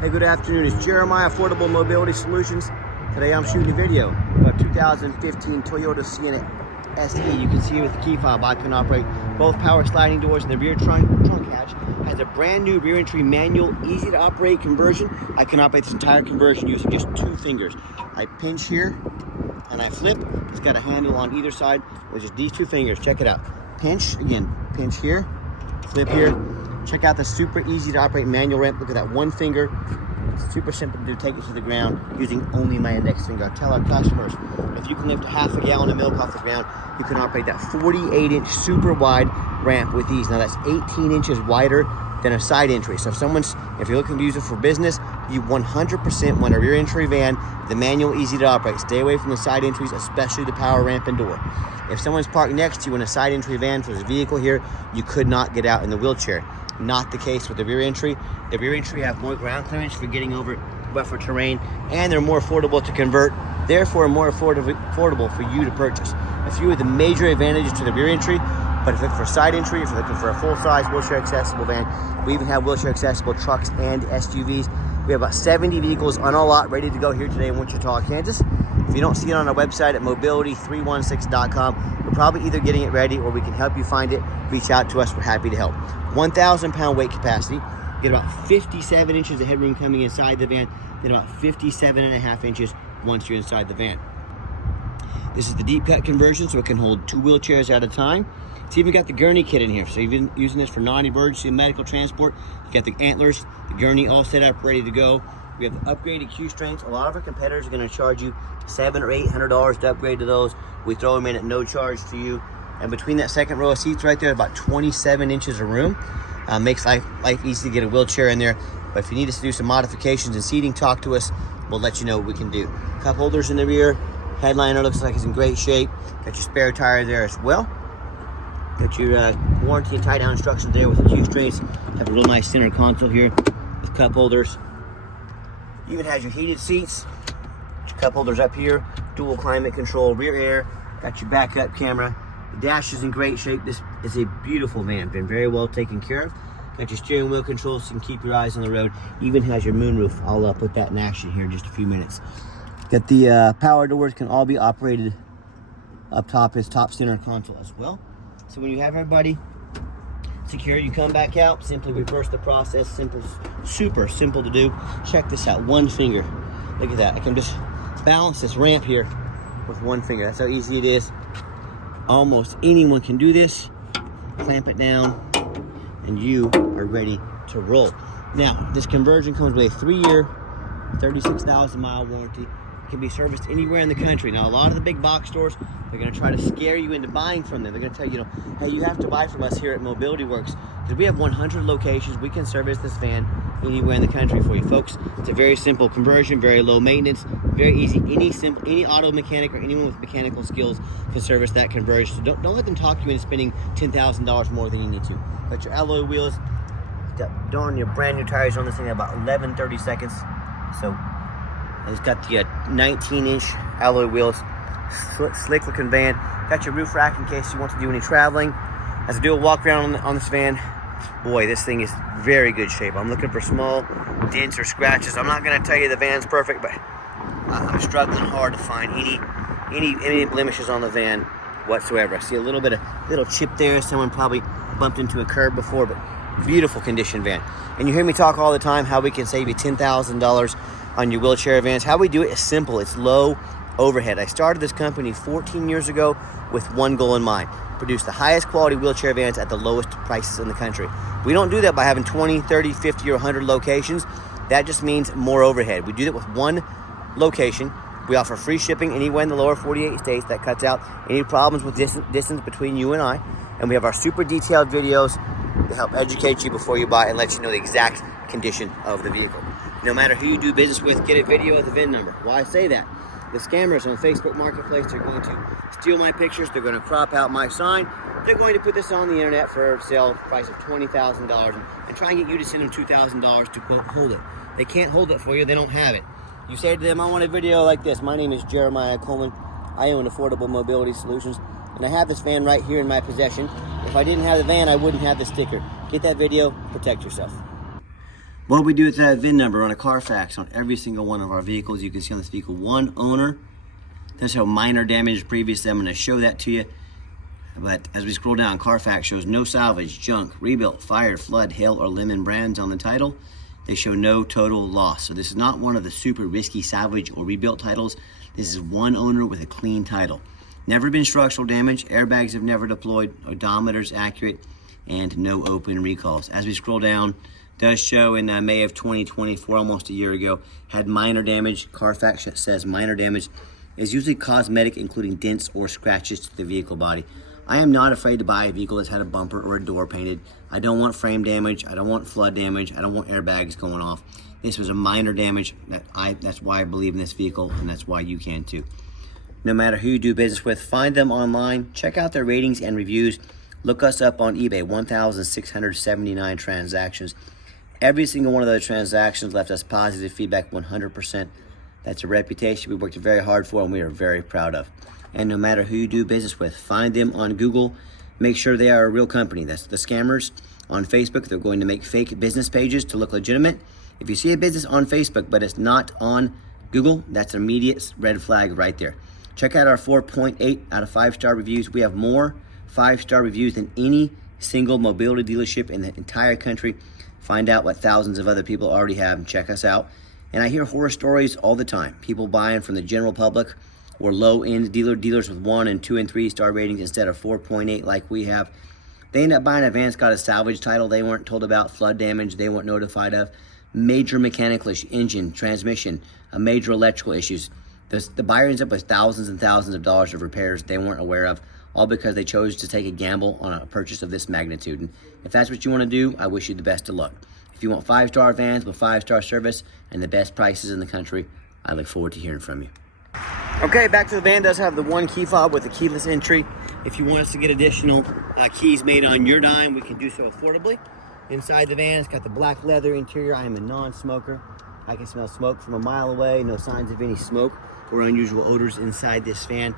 Hey, good afternoon. It's Jeremiah, Affordable Mobility Solutions. Today I'm shooting a video about 2015 Toyota Sienna SE. You can see with the key fob, I can operate both power sliding doors, and the rear trunk hatch has a brand new rear entry manual, easy to operate conversion. I can operate this entire conversion using just 2 fingers. I pinch here and I flip. It's got a handle on either side with just these 2 fingers. Check it out. Pinch, again, pinch here, flip here. Check out the super easy to operate manual ramp. Look at that 1 finger. It's super simple to do, take it to the ground using only my index finger. I tell our customers, if you can lift a half a gallon of milk off the ground, you can operate that 48-inch super wide ramp with ease. Now that's 18 inches wider than a side entry. So if you're looking to use it for business, you 100% want a rear entry van, the manual easy to operate. Stay away from the side entries, especially the power ramp and door. If someone's parked next to you in a side entry van for this vehicle here, you could not get out in the wheelchair. Not the case with the rear entry. The rear entry have more ground clearance for getting over rougher terrain, and they're more affordable to convert, therefore more affordable for you to purchase. A few of the major advantages to the rear entry, but if you're looking for side entry, if you're looking for a full-size wheelchair accessible van, we even have wheelchair accessible trucks and SUVs. We have about 70 vehicles on our lot ready to go here today in Wichita, Kansas. If you don't see it on our website at mobility316.com, we're probably either getting it ready or we can help you find it. Reach out to us, we're happy to help. 1,000 pound weight capacity. You get about 57 inches of headroom coming inside the van, then about 57.5 inches once you're inside the van. This is the deep cut conversion, so it can hold 2 wheelchairs at a time. It's even got the gurney kit in here, so you've been using this for non-emergency medical transport. You got the antlers, the gurney all set up, ready to go. We have upgraded Q strengths. A lot of our competitors are going to charge you $700 or $800 to upgrade to those. We throw them in at no charge to you. And between that second row of seats right there, about 27 inches of room. Makes life easy to get a wheelchair in there. But if you need us to do some modifications in seating, talk to us. We'll let you know what we can do. Cup holders in the rear. Headliner looks like it's in great shape. Got your spare tire there as well. Got your warranty and tie-down instructions there with the Q strengths. Have a real nice center console here with cup holders. Even has your heated seats. Your cup holders up here. Dual climate control, rear air. Got your backup camera. The dash is in great shape. This is a beautiful van. Been very well taken care of. Got your steering wheel controls so you can keep your eyes on the road. Even has your moonroof. I'll put that in action here in just a few minutes. Got the power doors, can all be operated up top. Is top center console as well. So when you have everybody secure, you come back out, simply reverse the process. Simple, super simple to do. Check this out, 1 finger. Look at that. I can just balance this ramp here with 1 finger. That's how easy it is. Almost anyone can do this. Clamp it down and you are ready to roll. Now, this conversion comes with a 3-year, 36,000 mile warranty. It can be serviced anywhere in the country. Now, a lot of the big box stores, they're going to try to scare you into buying from them. They're going to tell you, hey, you have to buy from us here at Mobility Works because we have 100 locations. We can service this van anywhere in the country for you, folks. It's a very simple conversion, very low maintenance, very easy. Any auto mechanic or anyone with mechanical skills can service that conversion. So don't let them talk you into spending $10,000 more than you need to. Got your alloy wheels. Got darn your brand new tires on this thing at about 11-30 seconds. So it's got the 19-inch alloy wheels. Slick looking van. Got your roof rack in case you want to do any traveling. As I do a walk around on this van, boy, this thing is very good shape. I'm looking for small dents or scratches. I'm not going to tell you the van's perfect, but I'm struggling hard to find any blemishes on the van whatsoever. I see a little chip there. Someone probably bumped into a curb before, but beautiful condition van. And you hear me talk all the time how we can save you $10,000 on your wheelchair vans. How we do it is simple. It's low overhead. I started this company 14 years ago with one goal in mind: produce the highest quality wheelchair vans at the lowest prices in the country. We don't do that by having 20, 30, 50, or 100 locations. That just means more overhead. We do that with 1 location. We offer free shipping anywhere in the lower 48 states. That cuts out any problems with distance between you and I. And we have our super detailed videos to help educate you before you buy and let you know the exact condition of the vehicle. No matter who you do business with, get a video of the VIN number. Why I say that? The scammers on Facebook Marketplace, they're going to steal my pictures. They're going to crop out my sign. They're going to put this on the internet for a sale price of $20,000 and try and get you to send them $2,000 to, quote, hold it. They can't hold it for you. They don't have it. You say to them, I want a video like this. My name is Jeremiah Coleman. I own Affordable Mobility Solutions, and I have this van right here in my possession. If I didn't have the van, I wouldn't have the sticker. Get that video, protect yourself. What we do with that VIN number on a Carfax on every single one of our vehicles, you can see on this vehicle, one owner. There's how minor damage previously. I'm going to show that to you. But as we scroll down, Carfax shows no salvage, junk, rebuilt, fire, flood, hail, or lemon brands on the title. They show no total loss. So this is not one of the super risky salvage or rebuilt titles. This is one owner with a clean title. Never been structural damage, airbags have never deployed, odometer's accurate, and no open recalls. As we scroll down, does show in May of 2024, almost a year ago, had minor damage. Carfax says minor damage is usually cosmetic, including dents or scratches to the vehicle body. I am not afraid to buy a vehicle that's had a bumper or a door painted. I don't want frame damage. I don't want flood damage. I don't want airbags going off. This was a minor damage. That's why I believe in this vehicle, and that's why you can too. No matter who you do business with, find them online. Check out their ratings and reviews. Look us up on eBay, 1,679 transactions. Every single one of those transactions left us positive feedback, 100%. That's a reputation we worked very hard for and we are very proud of. And no matter who you do business with, find them on Google. Make sure they are a real company. That's the scammers on Facebook. They're going to make fake business pages to look legitimate. If you see a business on Facebook, but it's not on Google, that's an immediate red flag right there. Check out our 4.8 out of 5-star reviews. We have more 5-star reviews than any single mobility dealership in the entire country. Find out what thousands of other people already have and check us out. And I hear horror stories all the time. People buying from the general public or low-end dealers with 1 and 2 and 3-star ratings instead of 4.8 like we have. They end up buying a van that's got a salvage title. They weren't told about flood damage. They weren't notified of major mechanical issue, engine, transmission, major electrical issues. The buyer ends up with thousands and thousands of dollars of repairs they weren't aware of, all because they chose to take a gamble on a purchase of this magnitude. And if that's what you want to do, I wish you the best of luck. If you want 5-star vans with 5-star service and the best prices in the country, I look forward to hearing from you. Okay, back to the van. It does have the one key fob with the keyless entry. If you want us to get additional keys made on your dime, we can do so affordably. Inside the van, it's got the black leather interior. I am a non-smoker. I can smell smoke from a mile away. No signs of any smoke or unusual odors inside this van.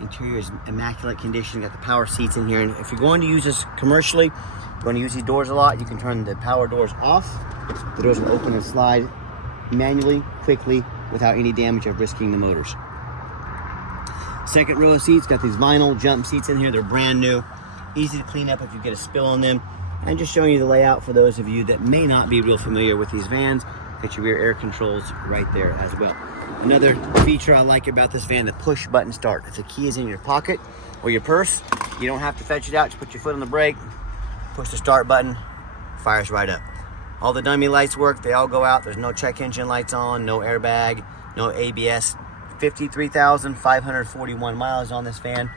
Interior is immaculate condition. Got the power seats in here. And if you're going to use this commercially, you're going to use these doors a lot, you can turn the power doors off. The doors will open and slide manually, quickly, without any damage of risking the motors. Second row of seats, got these vinyl jump seats in here. They're brand new. Easy to clean up if you get a spill on them. And just showing you the layout for those of you that may not be real familiar with these vans. Got your rear air controls right there as well. Another feature I like about this van, the push button start. If the key is in your pocket or your purse, you don't have to fetch it out. Just put your foot on the brake, push the start button, fires right up. All the dummy lights work, they all go out. There's no check engine lights on, no airbag, no ABS. 53,541 miles on this van.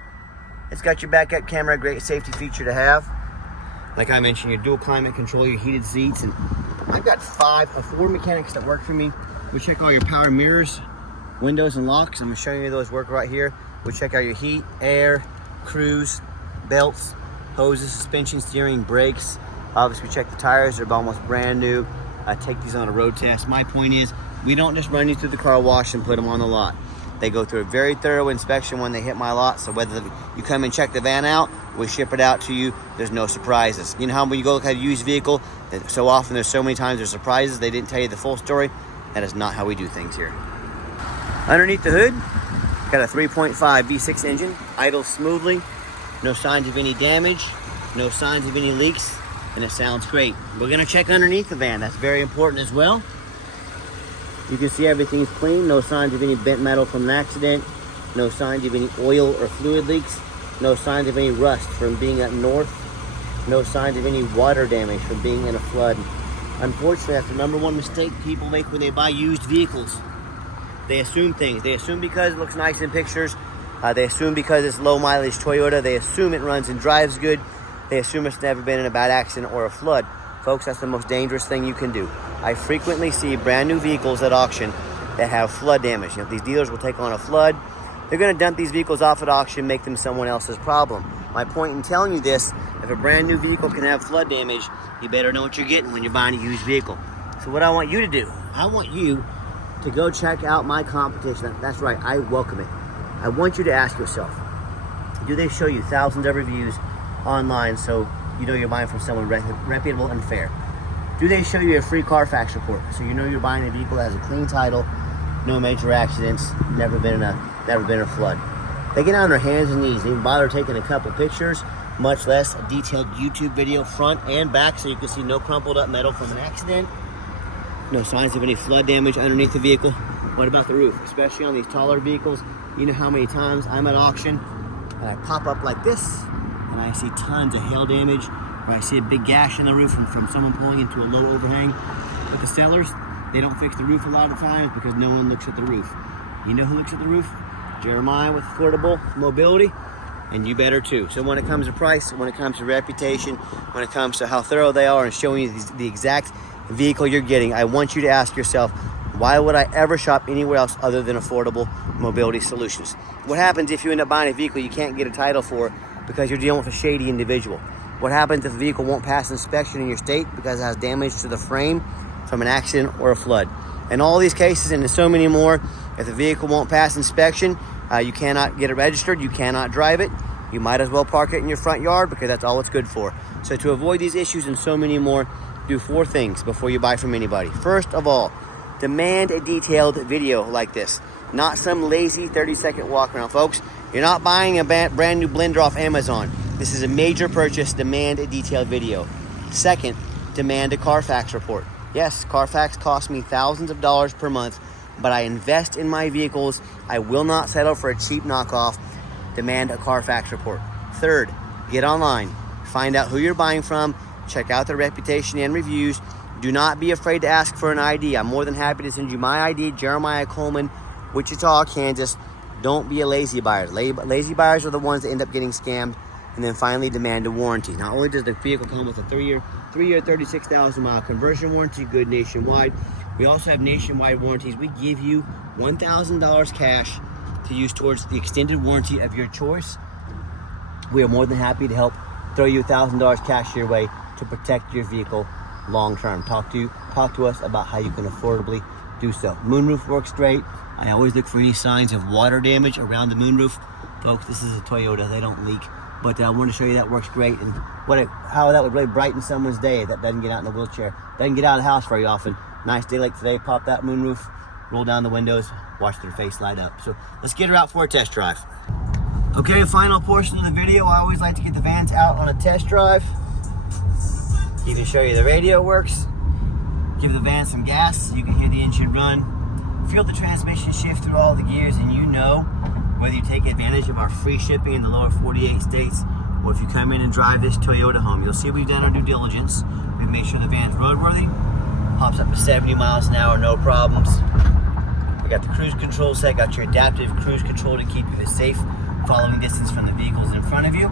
It's got your backup camera, great safety feature to have. Like I mentioned, your dual climate control, your heated seats, and I've got 4 mechanics that work for me. We check all your power mirrors, windows, and locks. I'm gonna show you those work right here. We check out your heat, air, cruise, belts, hoses, suspension, steering, brakes. Obviously, we check the tires. They're almost brand new. I take these on a road test. My point is, we don't just run you through the car wash and put them on the lot. They go through a very thorough inspection when they hit my lot. So whether you come and check the van out, we ship it out to you. There's no surprises. You know how when you go look at a used vehicle, so often there's so many times there's surprises. They didn't tell you the full story. That is not how we do things here. Underneath the hood, got a 3.5 V6 engine, idles smoothly, no signs of any damage, no signs of any leaks, and it sounds great. We're gonna check underneath the van. That's very important as well. You can see everything's clean, no signs of any bent metal from an accident, no signs of any oil or fluid leaks, no signs of any rust from being up north, no signs of any water damage from being in a flood. Unfortunately, that's the #1 mistake people make when they buy used vehicles. They assume things. They assume because it looks nice in pictures, they assume because it's low mileage Toyota, they assume it runs and drives good, they assume it's never been in a bad accident or a flood. Folks, that's the most dangerous thing you can do. I frequently see brand new vehicles at auction that have flood damage. You know, these dealers will take on a flood. They're gonna dump these vehicles off at auction, make them someone else's problem. My point in telling you this, if a brand new vehicle can have flood damage, you better know what you're getting when you're buying a used vehicle. So what I want you to do, I want you to go check out my competition. That's right, I welcome it. I want you to ask yourself, do they show you thousands of reviews online so you know you're buying from someone reputable and fair? Do they show you a free Carfax report? So you know you're buying a vehicle that has a clean title, no major accidents, never been in a flood. They get on their hands and knees, they even bother taking a couple pictures, much less a detailed YouTube video front and back so you can see no crumpled up metal from an accident, no signs of any flood damage underneath the vehicle. What about the roof? Especially on these taller vehicles, you know how many times I'm at auction and I pop up like this and I see tons of hail damage, or I see a big gash in the roof from someone pulling into a low overhang. But the sellers, they don't fix the roof a lot of times because no one looks at the roof. You know who looks at the roof? Jeremiah with Affordable Mobility, and you better too. So when it comes to price, when it comes to reputation, when it comes to how thorough they are and showing you the exact vehicle you're getting, I want you to ask yourself, why would I ever shop anywhere else other than Affordable Mobility Solutions? What happens if you end up buying a vehicle you can't get a title for because you're dealing with a shady individual? What happens if the vehicle won't pass inspection in your state because it has damage to the frame from an accident or a flood? In all these cases, and in so many more, if the vehicle won't pass inspection, you cannot get it registered, you cannot drive it. You might as well park it in your front yard because that's all it's good for. So to avoid these issues and so many more, do 4 things before you buy from anybody. First of all, demand a detailed video like this, not some lazy 30-second walk around, folks. You're not buying a brand new blender off Amazon. This is a major purchase. Demand a detailed video. Second, demand a Carfax report. Yes, Carfax costs me thousands of dollars per month, but I invest in my vehicles. I will not settle for a cheap knockoff. Demand a Carfax report. Third, get online. Find out who you're buying from. Check out their reputation and reviews. Do not be afraid to ask for an ID. I'm more than happy to send you my ID, Jeremiah Coleman, Wichita, Kansas. Don't be a lazy buyer. Lazy buyers are the ones that end up getting scammed. And then finally, demand a warranty. Not only does the vehicle come with a 3-year, 36,000 mile conversion warranty, good nationwide, we also have nationwide warranties. We give you $1,000 cash to use towards the extended warranty of your choice. We are more than happy to help throw you $1,000 cash your way to protect your vehicle long term. Talk to us about how you can affordably do so. Moonroof works great. I always look for any signs of water damage around the moonroof. Folks, this is a Toyota, they don't leak. But I want to show you that works great, and how that would really brighten someone's day that doesn't get out in a wheelchair, doesn't get out of the house very often. Nice day like today, pop that moonroof, roll down the windows, watch their face light up. So let's get her out for a test drive. Okay, final portion of the video. I always like to get the vans out on a test drive. Even show you the radio works. Give the van some gas so you can hear the engine run. Feel the transmission shift through all the gears, and you know whether you take advantage of our free shipping in the lower 48 states, or if you come in and drive this Toyota home, you'll see we've done our due diligence. We've made sure the van's roadworthy, pops up to 70 miles an hour, no problems. We got the cruise control set, got your adaptive cruise control to keep you a safe following distance from the vehicles in front of you.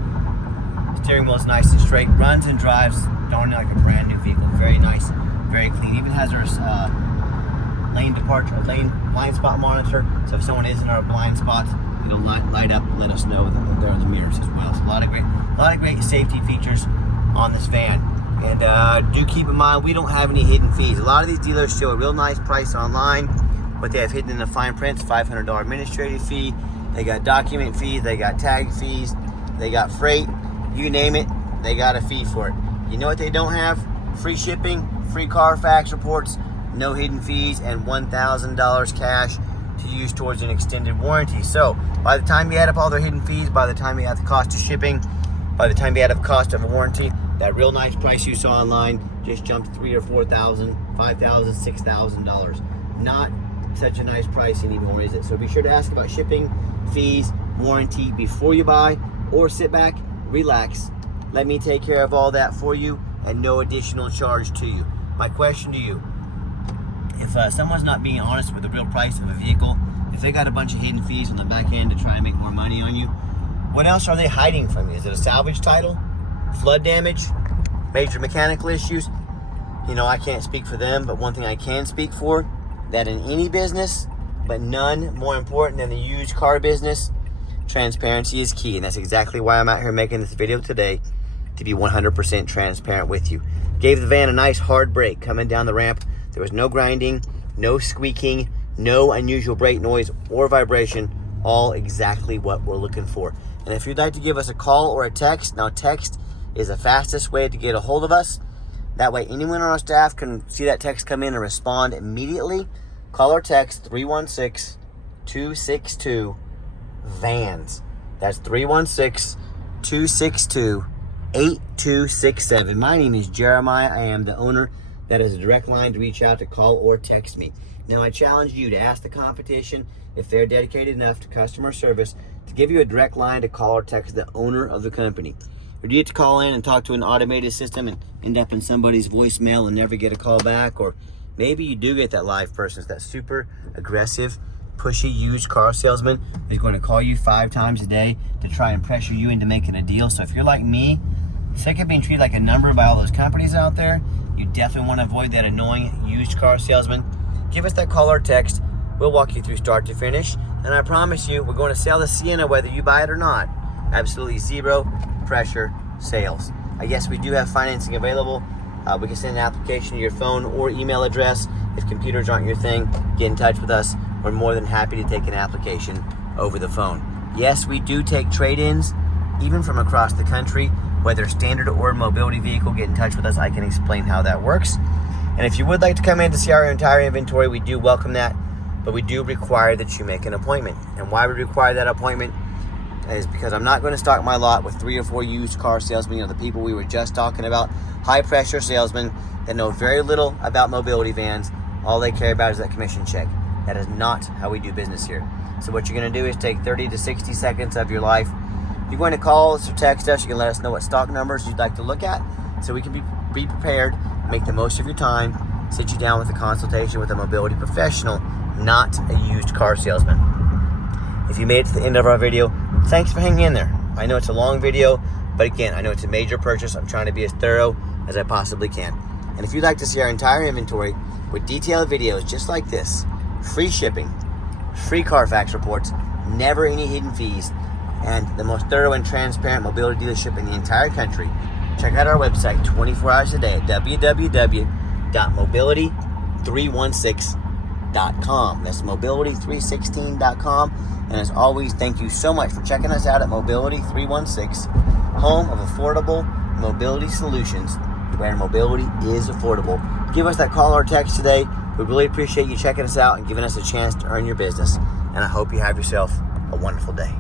Steering wheel's nice and straight, runs and drives darn like a brand new vehicle. Very nice, very clean. Even has our blind spot monitor, so if someone is in our blind spots, it'll light up and let us know that there are the mirrors as well. So a lot of great safety features on this van. And do keep in mind, we don't have any hidden fees. A lot of these dealers show a real nice price online, but they have hidden in the fine print $500 administrative fee. They got document fees, they got tag fees, they got freight, you name it, they got a fee for it. You know what they don't have? Free shipping, free Carfax reports, no hidden fees, and $1,000 cash to use towards an extended warranty. So by the time you add up all their hidden fees, by the time you add the cost of shipping, by the time you add up the cost of a warranty, that real nice price you saw online just jumped $3,000 or $4,000, $5,000, $6,000. Not such a nice price anymore, is it? So be sure to ask about shipping, fees, warranty before you buy, or sit back, relax, let me take care of all that for you, and no additional charge to you. My question to you, if someone's not being honest with the real price of a vehicle, if they got a bunch of hidden fees on the back end to try and make more money on you, what else are they hiding from you? Is it a salvage title, flood damage, major mechanical issues? You know, I can't speak for them, but one thing I can speak for, that in any business, but none more important than the used car business, transparency is key. And that's exactly why I'm out here making this video today, to be 100% transparent with you. Gave the van a nice hard brake coming down the ramp. There was no grinding, no squeaking, no unusual brake noise or vibration, all exactly what we're looking for. And if you'd like to give us a call or a text, now text is the fastest way to get a hold of us. That way anyone on our staff can see that text come in and respond immediately. Call or text 316-262-VANS. That's 316-262-8267. My name is Jeremiah. I am the owner. That is a direct line to reach out, to call or text me. Now I challenge you to ask the competition if they're dedicated enough to customer service to give you a direct line to call or text the owner of the company. Or do you get to call in and talk to an automated system and end up in somebody's voicemail and never get a call back? Or maybe you do get that live person, that super aggressive, pushy used car salesman who's going to call you 5 times a day to try and pressure you into making a deal. So if you're like me, sick of being treated like a number by all those companies out there, you definitely want to avoid that annoying used car salesman. Give us that call or text. We'll walk you through start to finish. And I promise you, we're going to sell the Sienna whether you buy it or not. Absolutely zero pressure sales. Yes, we do have financing available. We can send an application to your phone or email address. If computers aren't your thing, get in touch with us. We're more than happy to take an application over the phone. Yes, we do take trade-ins, even from across the country. Whether standard or mobility vehicle, get in touch with us. I can explain how that works. And if you would like to come in to see our entire inventory, we do welcome that, but we do require that you make an appointment. And why we require that appointment is because I'm not going to stock my lot with 3 or 4 used car salesmen, the people we were just talking about, high pressure salesmen that know very little about mobility vans. All they care about is that commission check. That is not how we do business here. So what you're going to do is take 30 to 60 seconds of your life. You're going to call us or text us. You can let us know what stock numbers you'd like to look at so we can be prepared, make the most of your time, sit you down with a consultation with a mobility professional, not a used car salesman. If you made it to the end of our video, thanks for hanging in there. I know it's a long video, but again, I know it's a major purchase. I'm trying to be as thorough as I possibly can. And if you'd like to see our entire inventory with detailed videos just like this, free shipping, free Carfax reports, never any hidden fees, and the most thorough and transparent mobility dealership in the entire country, check out our website 24 hours a day at www.mobility316.com. That's mobility316.com. And as always, thank you so much for checking us out at Mobility 316, home of affordable mobility solutions, where mobility is affordable. Give us that call or text today. We really appreciate you checking us out and giving us a chance to earn your business. And I hope you have yourself a wonderful day.